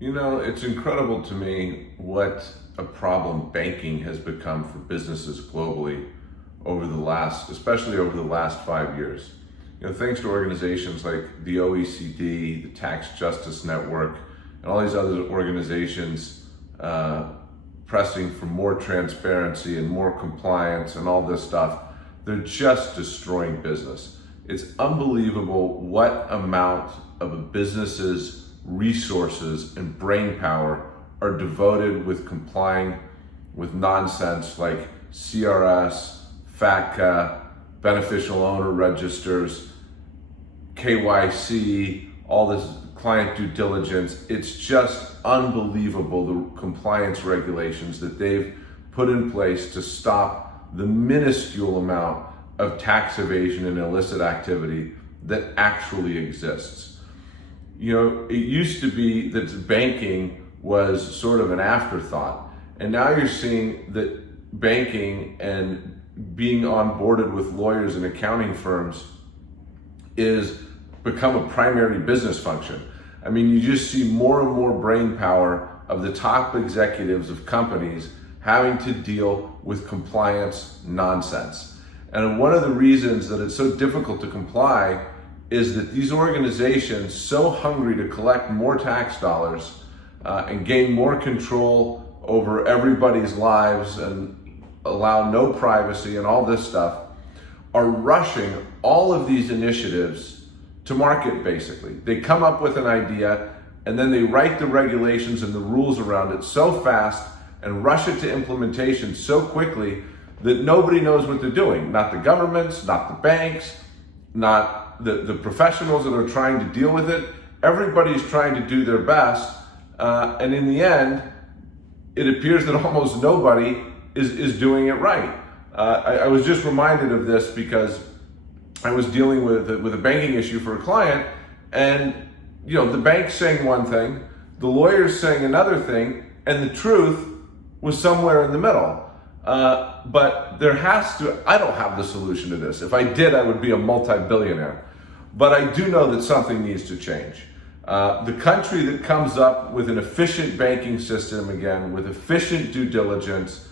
You know, it's incredible to me what a problem banking has become for businesses globally especially over the last 5 years. You know, thanks to organizations like the OECD, the Tax Justice Network, and all these other organizations pressing for more transparency and more compliance and all this stuff, they're just destroying business. It's unbelievable what amount of a business's resources and brain power are devoted with complying with nonsense like CRS, FATCA, beneficial owner registers, KYC, all this client due diligence. It's just unbelievable, the compliance regulations that they've put in place to stop the minuscule amount of tax evasion and illicit activity that actually exists. You know, it used to be that banking was sort of an afterthought, and now you're seeing that banking and being onboarded with lawyers and accounting firms is become a primary business function. I mean, you just see more and more brain power of the top executives of companies having to deal with compliance nonsense. And one of the reasons that it's so difficult to comply is that these organizations, so hungry to collect more tax dollars and gain more control over everybody's lives and allow no privacy and all this stuff, are rushing all of these initiatives to market, basically. They come up with an idea and then they write the regulations and the rules around it so fast and rush it to implementation so quickly that nobody knows what they're doing. Not the governments, not the banks, not the professionals that are trying to deal with it. Everybody's trying to do their best. And in the end, it appears that almost nobody is doing it right. I was just reminded of this because I was dealing with a banking issue for a client, and you know, the bank's saying one thing, the lawyer's saying another thing, and the truth was somewhere in the middle. But I don't have the solution to this. If I did, I would be a multi-billionaire. But I do know that something needs to change. The country that comes up with an efficient banking system, again, with efficient due diligence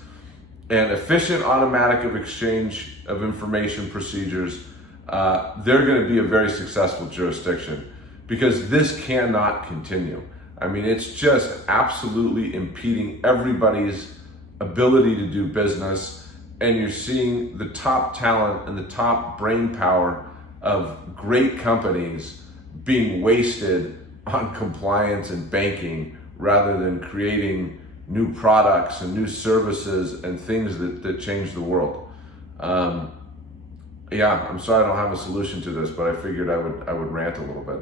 and efficient automatic exchange of information procedures, they're going to be a very successful jurisdiction, because this cannot continue. I mean, it's just absolutely impeding everybody's ability to do business, and you're seeing the top talent and the top brain power of great companies being wasted on compliance and banking rather than creating new products and new services and things that change the world. Yeah, I'm sorry I don't have a solution to this, but I figured I would rant a little bit.